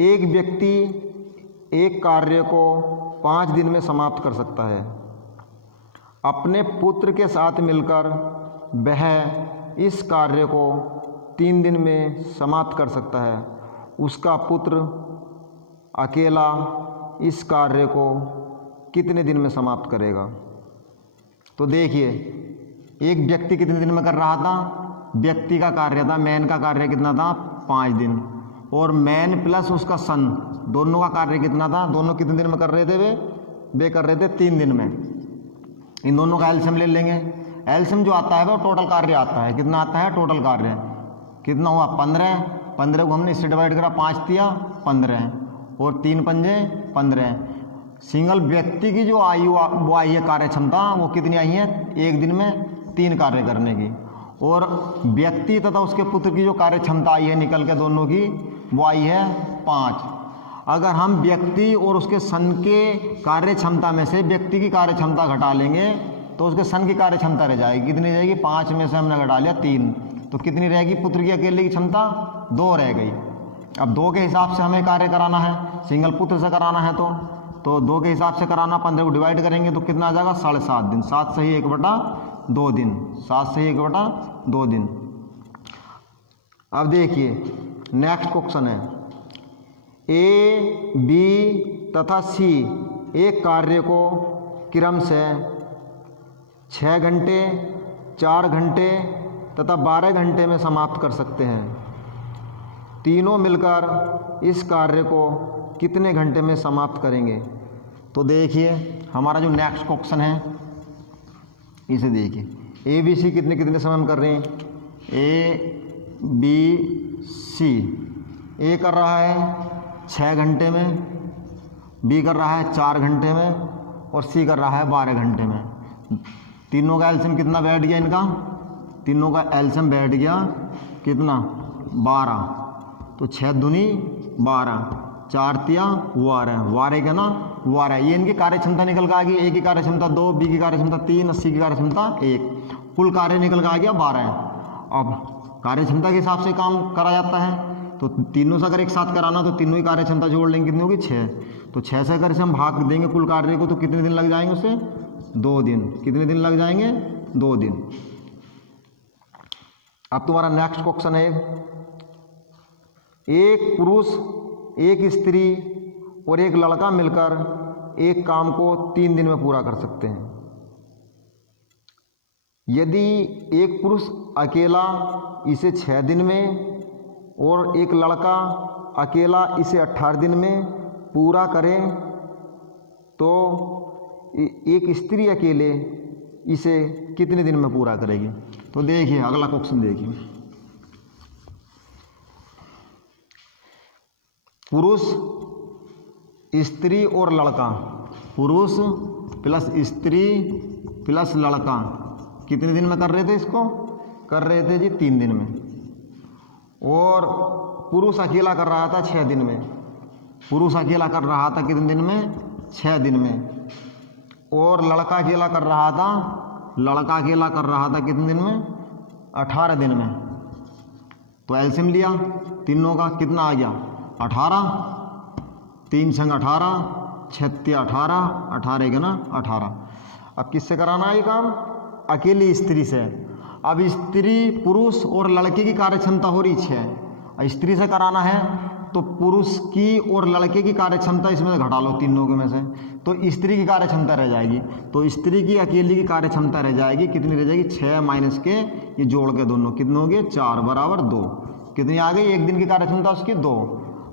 एक व्यक्ति एक कार्य को 5 दिन में समाप्त कर सकता है। अपने पुत्र के साथ मिलकर वह इस कार्य को 3 दिन में समाप्त कर सकता है। उसका पुत्र अकेला इस कार्य को कितने दिन में समाप्त करेगा? तो देखिए, एक व्यक्ति कितने दिन में कर रहा था? व्यक्ति का कार्य था, मैन का कार्य कितना था? 5 दिन। और मैन प्लस उसका सन दोनों का कार्य कितना था? दोनों कितने दिन में कर रहे थे? वे कर रहे थे 3 दिन में। इन दोनों का एलसीएम ले लेंगे। एलसीएम जो आता है वो टोटल कार्य आता है। कितना आता है? टोटल कार्य कितना हुआ? 15। 15 को हमने इससे डिवाइड करा, 5 दिया 15 और 3 पंजे 15। सिंगल व्यक्ति की जो आयु वो आई है कार्य क्षमता, वो कितनी आई है? एक दिन में 3 कार्य करने की। और व्यक्ति तथा उसके पुत्र की जो कार्य क्षमता आई है निकल के दोनों की, वो आई है 5। अगर हम व्यक्ति और उसके सन के कार्य क्षमता में से व्यक्ति की कार्य क्षमता घटा लेंगे तो उसके सन की कार्य क्षमता रह जाएगी। कितनी रहेगी? 5 में से हमने घटा लिया 3, तो कितनी रहेगी? पुत्र की अकेले की क्षमता 2 रह गई। अब 2 के हिसाब से हमें कार्य कराना है, सिंगल पुत्र से कराना है तो 2 के हिसाब से कराना। 15 को डिवाइड करेंगे तो कितना आ जाएगा? 7.5 दिन। 7 सही 1/2 दिन। 7 सही 1/2 दिन। अब देखिए नेक्स्ट क्वेश्चन है, ए बी तथा सी एक कार्य को क्रम से 6 घंटे, 4 घंटे तथा 12 घंटे में समाप्त कर सकते हैं। तीनों मिलकर इस कार्य को कितने घंटे में समाप्त करेंगे? तो देखिए हमारा जो नेक्स्ट क्वेश्चन है इसे देखिए, ए बी सी कितने कितने समय में कर रहे हैं? ए बी सी, ए कर रहा है 6 घंटे में, बी कर रहा है 4 घंटे में और सी कर रहा है 12 घंटे में। तीनों का एलसीएम कितना बैठ गया इनका? तीनों का एलसीएम बैठ गया कितना? 12। तो 6 दूनी 12, 4 तिया 12, 12 का ना 12। ये इनकी कार्य क्षमता निकल के आ गई। ए की कार्य क्षमता 2, बी की कार्य क्षमता 3 और सी की कार्य क्षमता 1। कुल कार्य निकल के आ गया 12। अब कार्य क्षमता के हिसाब से काम करा जाता है, तो तीनों से अगर एक साथ कराना तो तीनों ही कार्य क्षमता जोड़ लेंगे, कितनी होगी? 6। तो 6 से अगर इसे हम भाग देंगे कुल कार्य को तो कितने दिन लग जाएंगे उसे? 2 दिन। कितने दिन लग जाएंगे? 2 दिन। अब तुम्हारा नेक्स्ट क्वेश्चन है, एक पुरुष, एक स्त्री और एक लड़का मिलकर एक काम को 3 दिन में पूरा कर सकते हैं। यदि एक पुरुष अकेला इसे 6 दिन में और एक लड़का अकेला इसे 18 दिन में पूरा करे तो एक स्त्री अकेले इसे कितने दिन में पूरा करेगी? तो देखिए अगला क्वेश्चन देखिए, पुरुष, स्त्री और लड़का, पुरुष प्लस स्त्री प्लस लड़का कितने दिन में कर रहे थे? इसको कर रहे थे जी 3 दिन में। और पुरुष अकेला कर रहा था 6 दिन में। पुरुष अकेला कर रहा था कितने दिन में? 6 दिन में। और लड़का अकेला कर रहा था, लड़का अकेला कर रहा था कितने दिन में? 18 दिन में। तो एलसीएम लिया तीनों का, कितना आ गया? 18, 3 संग 18, 6 18, 18 के ना 18। अब किससे कराना है ये काम? अकेली स्त्री से। अब स्त्री, पुरुष और लड़के की कार्य क्षमता हो रही 6। स्त्री से कराना है तो पुरुष की और लड़के की कार्य क्षमता इसमें से घटा लो तीनों के में से, तो स्त्री की कार्य क्षमता रह जाएगी। तो स्त्री की अकेली की कार्य क्षमता रह जाएगी, कितनी रह जाएगी? 6 माइनस के ये जोड़ के दोनों कितने हो गए? 4 बराबर 2। कितनी आ गई? एक दिन की कार्य क्षमता उसकी 2।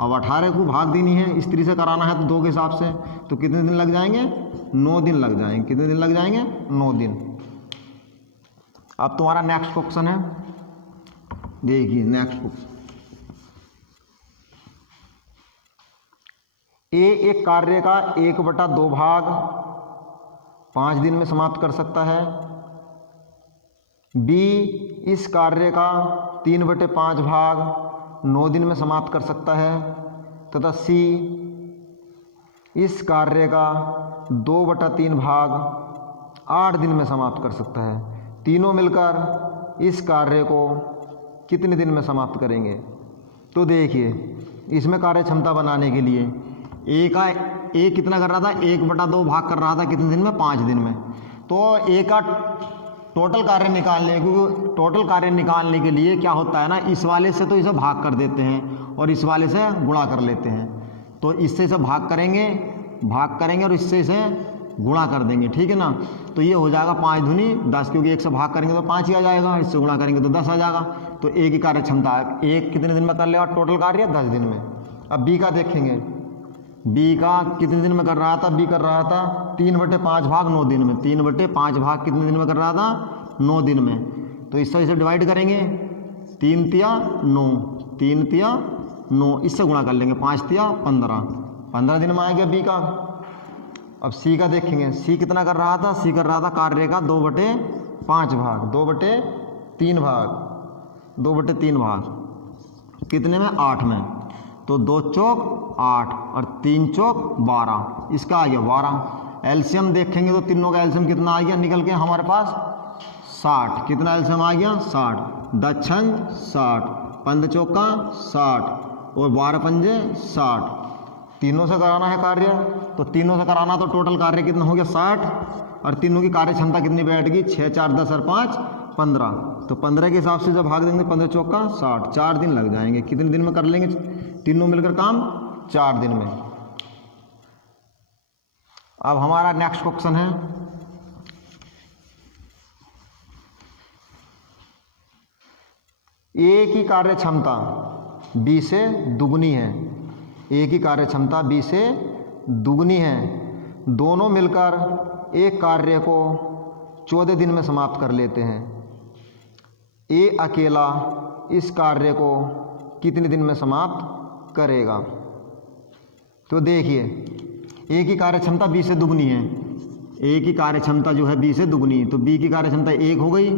अब 18 को भाग देनी है, स्त्री से कराना है तो 2 के हिसाब से, तो कितने दिन लग जाएंगे? 9 दिन लग जाएंगे। कितने दिन लग जाएंगे? 9 दिन। अब तुम्हारा नेक्स्ट क्वेश्चन है, देखिए नेक्स्ट क्वेश्चन, ए एक कार्य का 1/2 भाग 5 दिन में समाप्त कर सकता है। बी इस कार्य का 3/5 भाग 9 दिन में समाप्त कर सकता है। तथा सी इस कार्य का 2/3 भाग 8 दिन में समाप्त कर सकता है। तीनों मिलकर इस कार्य को कितने दिन में समाप्त करेंगे? तो देखिए इसमें कार्य क्षमता बनाने के लिए ए कितना कर रहा था, 1/2 भाग कर रहा था कितने दिन में, 5 दिन में। तो ए का टोटल कार्य निकालने, क्योंकि टोटल कार्य निकालने के लिए क्या होता है ना, इस वाले से तो इसे भाग कर देते हैं और इस वाले से गुणा कर लेते हैं। तो इससे इसे भाग करेंगे और इससे इसे गुणा कर देंगे, ठीक है ना। तो ये हो जाएगा 5 दूनी 10, क्योंकि 1 से भाग करेंगे तो 5 ही आ जाएगा, इससे गुणा करेंगे तो 10 आ जाएगा। तो ए की कार्य क्षमता है, एक कितने दिन में कर लेगा टोटल कार्य, 10 दिन में। अब बी का देखेंगे, बी का कितने दिन में कर रहा था, बी कर रहा था 3/5 भाग 9 दिन में। 3/5 भाग कितने दिन में कर रहा था, 9 दिन में। तो इससे इसे डिवाइड करेंगे, 3 तिया 9, 3 तिया 9, इससे गुणा कर लेंगे, 5 तिया 15 दिन में आएगा बी का। अब सी का देखेंगे, सी कितना कर रहा था, सी कर रहा था कार्य का 2/5 भाग, 2/3 भाग कितने में, 8 में। तो 2 चौक 8 और 3 चौक 12, इसका आ गया 12। एलसीएम देखेंगे तो तीनों का एलसीएम कितना आ गया निकल के हमारे पास, 60। कितना एलसीएम आ गया, 60। 10 छंग 60, 5 चौका 60 और 12 पंजे 60। तीनों से कराना है कार्य, तो तीनों से कराना, तो टोटल कार्य कितना हो गया 60, और तीनों की कार्य क्षमता कितनी बैठ गई, 6 4 10 और 5 15। तो 15 के हिसाब से जब भाग देंगे, 15 चौका 60, 4 दिन लग जाएंगे। कितने दिन में कर लेंगे तीनों मिलकर काम, 4 दिन में। अब हमारा नेक्स्ट क्वेश्चन है, ए की कार्य क्षमता बी से दुगनी है, ए की कार्य क्षमता बी से दुगनी है। दोनों मिलकर एक कार्य को 14 दिन में समाप्त कर लेते हैं। ए अकेला इस कार्य को कितने दिन में समाप्त करेगा। तो देखिए, ए की कार्य क्षमता बी से दुगनी है, ए की कार्य क्षमता जो है बी से दुगनी है, तो बी की कार्य क्षमता 1 हो गई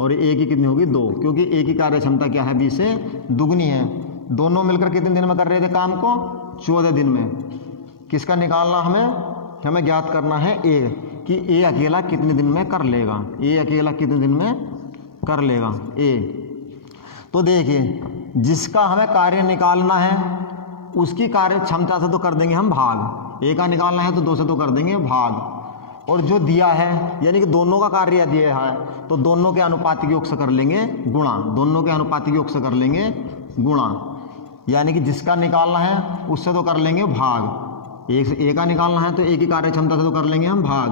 और ए की कितनी होगी 2, क्योंकि ए की कार्य क्षमता क्या है, बी से दुगनी है। दोनों मिलकर कितने दिन में कर रहे थे काम को, 14 दिन में। किसका निकालना हमें ज्ञात करना है ए, कि ए अकेला कितने दिन में कर लेगा, ए अकेला कितने दिन में कर लेगा ए। तो देखिए, जिसका हमें कार्य निकालना है उसकी कार्य क्षमता से तो कर देंगे हम भाग, ए का निकालना है तो 2 से तो कर देंगे भाग, और जो दिया है यानी कि दोनों का कार्य दिया है तो दोनों के अनुपातिक योग से कर लेंगे गुणा, दोनों के अनुपातिक योग से कर लेंगे गुणा। यानी कि जिसका निकालना है उससे तो कर लेंगे भाग, एक से ए का निकालना है तो ए की कार्य क्षमता से तो कर लेंगे हम भाग,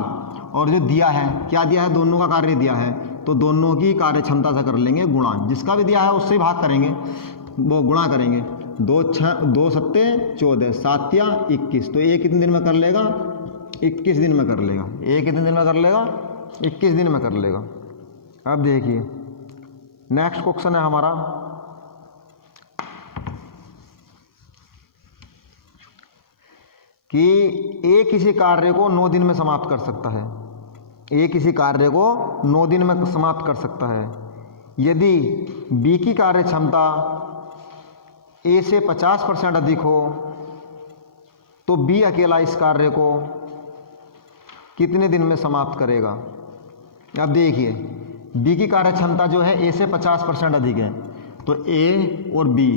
और जो दिया है, क्या दिया है, दोनों का कार्य दिया है तो दोनों की कार्य क्षमता से कर लेंगे गुणा। जिसका भी दिया है उससे ही भाग करेंगे, वो गुणा करेंगे। 2 सत्ते 14, 7 या 21। तो ए कितने दिन में कर लेगा, 21 दिन में कर लेगा। ए कितने दिन में कर लेगा, 21 दिन में कर लेगा। अब देखिए नेक्स्ट क्वेश्चन है हमारा, कि ए किसी कार्य को 9 दिन में समाप्त कर सकता है, ए किसी कार्य को 9 दिन में समाप्त कर सकता है। यदि बी की कार्य क्षमता ए से 50% अधिक हो तो बी अकेला इस कार्य को कितने दिन में समाप्त करेगा। अब देखिए, बी की कार्य क्षमता जो है ए से 50% अधिक है, तो ए और बी,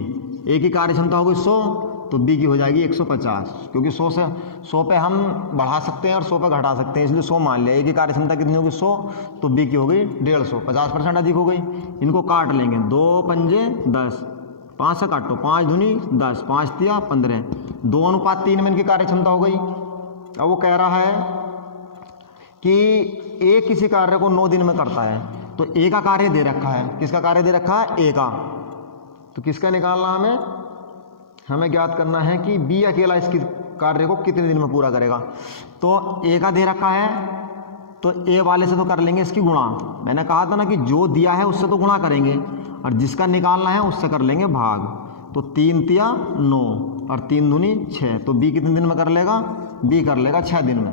ए की कार्य क्षमता होगी 100 तो बी की हो जाएगी 150, क्योंकि 100 पे हम बढ़ा सकते हैं और 100 पे घटा सकते हैं, इसलिए 100 मान लिया। ए की कार्य क्षमता कितनी होगी 100, तो बी की हो गई 150, 50% अधिक हो गई। इनको काट लेंगे, 2 पंजे 10, 5 से काटो, 5 दूनी 10, 5 तिया 15, 2:3 में इनकी कार्य क्षमता हो गई। अब वो कह रहा है कि ए किसी कार्य को 9 दिन में करता है, तो ए का कार्य दे रखा है, किसका कार्य दे रखा है, ए का। तो किसका निकालना हमें ज्ञात करना है कि बी अकेला इस कार्य को कितने दिन में पूरा करेगा। तो ए का दे रखा है तो ए वाले से तो कर लेंगे इसकी गुणा। मैंने कहा था ना कि जो दिया है उससे तो गुणा करेंगे, और जिसका निकालना है उससे कर लेंगे भाग। तो 3 तिया 9 और 3 दूनी 6, तो बी कितने दिन में कर लेगा, बी कर लेगा 6 दिन में।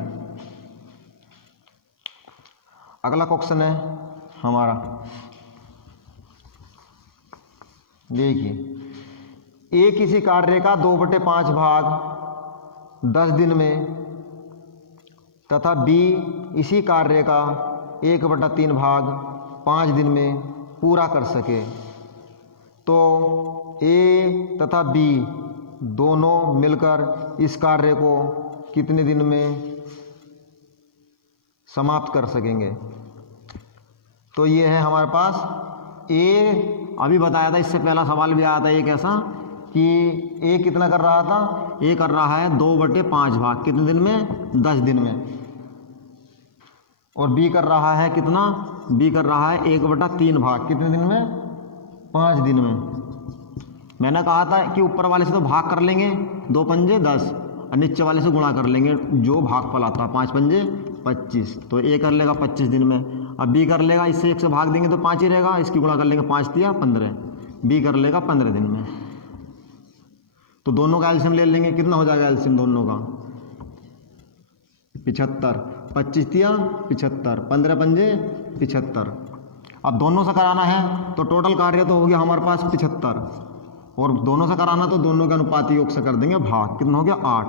अगला क्वेश्चन है हमारा, देखिए, ए किसी कार्य का 2/5 भाग 10 दिन में तथा बी इसी कार्य का 1/3 भाग 5 दिन में पूरा कर सके, तो ए तथा बी दोनों मिलकर इस कार्य को कितने दिन में समाप्त कर सकेंगे। तो ये है हमारे पास ए, अभी बताया था, इससे पहला सवाल भी आया था एक ऐसा कि ए कितना कर रहा था, ए कर रहा है 2/5 भाग, कितने दिन में, 10 दिन में। और बी कर रहा है कितना, बी कर रहा है 1/3 भाग, कितने दिन में, 5 दिन में। मैंने कहा था कि ऊपर वाले से तो भाग कर लेंगे, 2 पंजे 10, और नीचे वाले से गुणा कर लेंगे जो भागफल आता है, 5 पंजे 25, तो ए कर लेगा 25 दिन में। अब बी कर लेगा, इससे 1 से भाग देंगे तो 5 ही रहेगा, इसकी गुणा कर लेंगे, 5 दिया 15, बी कर लेगा 15 दिन में। तो दोनों का एलसीएम ले लेंगे, कितना हो जाएगा एलसीएम दोनों का, 75, 25 दिया 75, 15 पंजे 75। अब दोनों से कराना है तो टोटल कार्य तो हो गया हमारे पास 75, और दोनों से कराना तो दोनों के अनुपाती योग से कर देंगे भाग, कितना हो गया 8,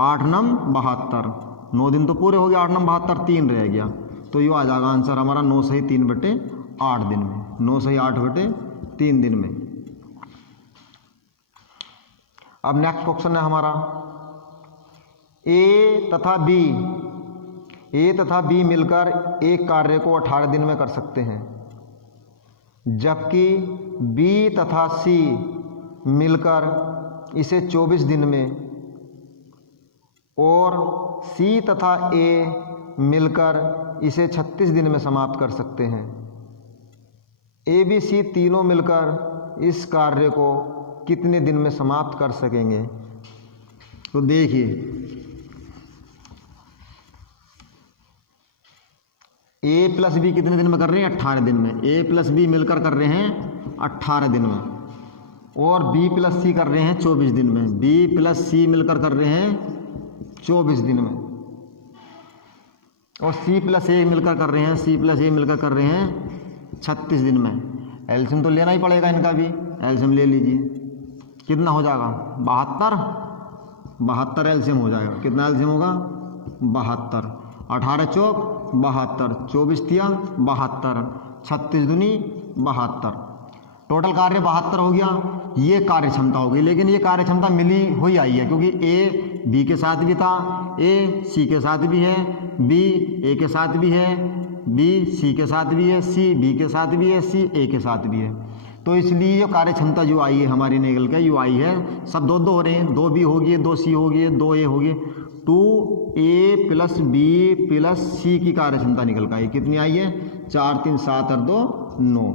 8 नम 72, 9 दिन तो पूरे हो गया, 8 नम 72, 3 रह गया। तो ये आ जाएगा आंसर हमारा 9 सही 3/8 दिन में, 9 सही 8/3 दिन में। अब नेक्स्ट क्वेश्चन है हमारा, ए तथा बी मिलकर एक कार्य को 18 दिन में कर सकते हैं, जबकि बी तथा सी मिलकर इसे 24 दिन में, और सी तथा ए मिलकर इसे 36 दिन में समाप्त कर सकते हैं। ए बी सी तीनों मिलकर इस कार्य को कितने दिन में समाप्त कर सकेंगे। तो देखिए, ए प्लस बी कितने दिन में कर रहे हैं, 18 दिन में। ए प्लस बी मिलकर कर रहे हैं 18 दिन में, और बी प्लस सी कर रहे हैं 24 दिन में। बी प्लस सी मिलकर कर रहे हैं 24 दिन में, और सी प्लस ए मिलकर कर रहे हैं, सी प्लस ए मिलकर कर रहे हैं 36 दिन में। एलसीएम तो लेना ही पड़ेगा इनका भी, एलसीएम ले लीजिए, कितना हो जाएगा 72 एलसीएम हो जाएगा। कितना एलसीएम होगा 72, 18 चौक 72, 24 तिया 72, 36 दूनी 72, टोटल कार्य 72 हो गया। ये कार्य क्षमता होगी, लेकिन ये कार्य क्षमता मिली हुई आई है क्योंकि ए बी के साथ भी था, ए सी के साथ भी है, बी ए के साथ भी है, बी सी के साथ भी है, सी बी के साथ भी है, सी ए के साथ भी है। तो इसलिए जो कार्य क्षमता जो आई है हमारी निकल के जो आई है, सब 2 हो रहे हैं, 2 बी हो गए, 2 सी हो गए, 2 ए हो गए, 2a प्लस बी प्लस सी की कार्य क्षमता निकल के आई। कितनी आई है 4 3 7 और 2 9।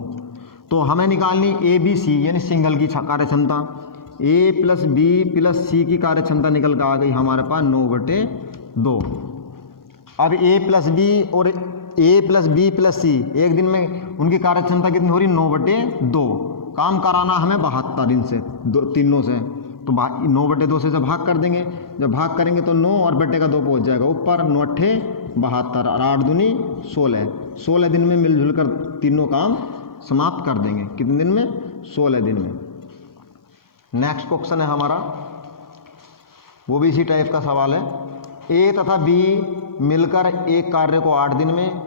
तो हमें निकालनी ए बी सी यानी सिंगल की कार्य क्षमता, ए प्लस बी प्लस सी की कार्य क्षमता निकल के आ गई हमारे पास 9/2। अब ए प्लस बी और ए प्लस बी प्लस सी एक दिन में उनकी कार्य क्षमता कितनी हो रही 9/2। काम कराना हमें 72 दिन से, तीनों से, तो 9/2 से जब भाग कर देंगे, जब भाग करेंगे तो 9 और बटे का 2 पहुँच जाएगा ऊपर, 9 8 72 और 8 दूनी 16, 16 दिन में मिलजुल कर तीनों काम समाप्त कर देंगे। कितने दिन में 16 दिन में। नेक्स्ट क्वेश्चन है हमारा, वो भी इसी टाइप का सवाल है। ए तथा बी मिलकर एक कार्य को 8 दिन में,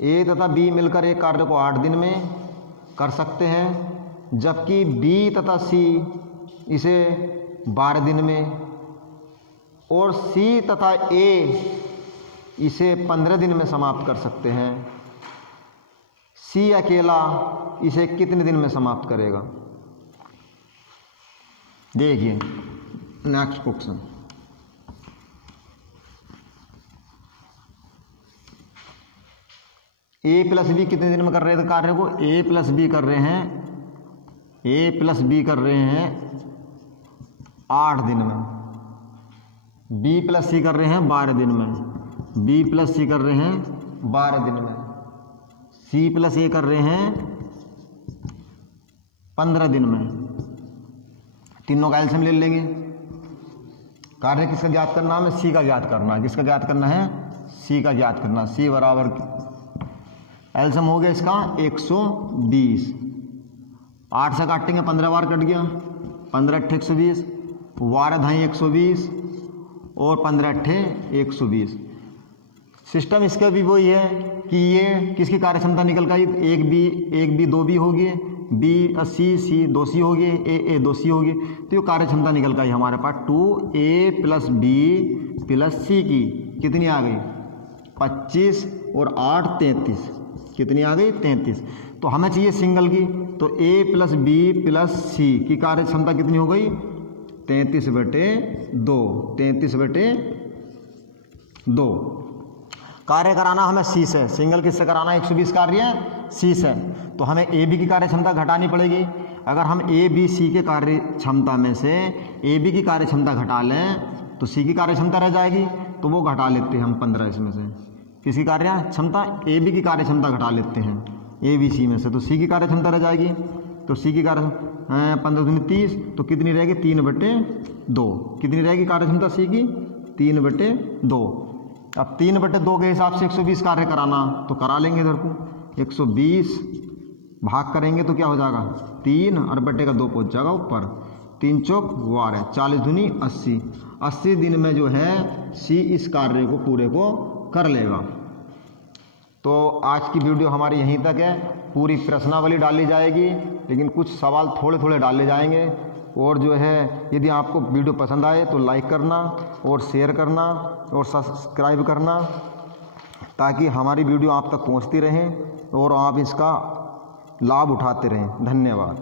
ए तथा बी मिलकर एक कार्य को 8 दिन में कर सकते हैं, जबकि बी तथा सी इसे 12 दिन में, और सी तथा ए इसे 15 दिन में समाप्त कर सकते हैं। सी अकेला इसे कितने दिन में समाप्त करेगा। देखिए नेक्स्ट क्वेश्चन, ए प्लस बी कितने दिन में कर रहे थे कार्य को, ए प्लस बी कर रहे हैं, ए प्लस बी कर रहे हैं 8 दिन में, बी प्लस सी कर रहे हैं 12 दिन में, बी प्लस सी कर रहे हैं 12 दिन में, सी प्लस ए कर रहे हैं 15 दिन में। तीनों का एलसीएम ले लेंगे। कार्य किसका ज्ञात करना है, हमें सी का ज्ञात करना है। किसका ज्ञात करना है, सी का ज्ञात करना। सी बराबर एलसीएम हो गया इसका 120, 8 से काटेंगे 15 बार कट गया, 15 8 120, 12 ढाई 120 और 15 8 120। सिस्टम इसका भी वही है कि ये किसकी कार्य क्षमता निकल गई, एक बी 2 बी हो गए, सी 2C हो गए, ए 2C हो गए। तो ये कार्य क्षमता निकल गई हमारे पास 2A + B + C की कितनी आ गई 25 और 8 33, कितनी आ गई 33। तो हमें चाहिए सिंगल की, तो A + B + C की कार्य क्षमता कितनी हो गई 33/2, 33/2। कार्य कराना हमें C से, सिंगल किससे कराना है 120 कार्य C से, तो हमें AB की कार्य क्षमता घटानी पड़ेगी। अगर हम ABC के कार्य क्षमता में से AB की कार्य क्षमता घटा लें तो C की कार्य क्षमता रह जाएगी, तो वो घटा लेते हैं हम 15 इसमें से। किसकी कार्य क्षमता AB की कार्य क्षमता घटा लेते हैं ABC में से, तो C की कार्य क्षमता रह जाएगी। तो C की कार्य 15 दूनी 30, तो कितनी रहेगी 3/2, कितनी रहेगी कार्य क्षमता C की 3/2। अब 3/2 के हिसाब से 120 कार्य कराना तो करा लेंगे इधर को, 120 भाग करेंगे तो क्या हो जाएगा 3 और बट्टे का 2 पहुँच जाएगा ऊपर, 3 चौक 12, 40 दूनी 80, 80 दिन में जो है C इस कार्य को पूरे को कर लेगा। तो आज की वीडियो हमारी यहीं तक है, पूरी प्रश्नावली डाली जाएगी लेकिन कुछ सवाल थोड़े थोड़े डाले जाएंगे। और जो है यदि आपको वीडियो पसंद आए तो लाइक करना और शेयर करना और सब्सक्राइब करना, ताकि हमारी वीडियो आप तक पहुंचती रहें और आप इसका लाभ उठाते रहें। धन्यवाद।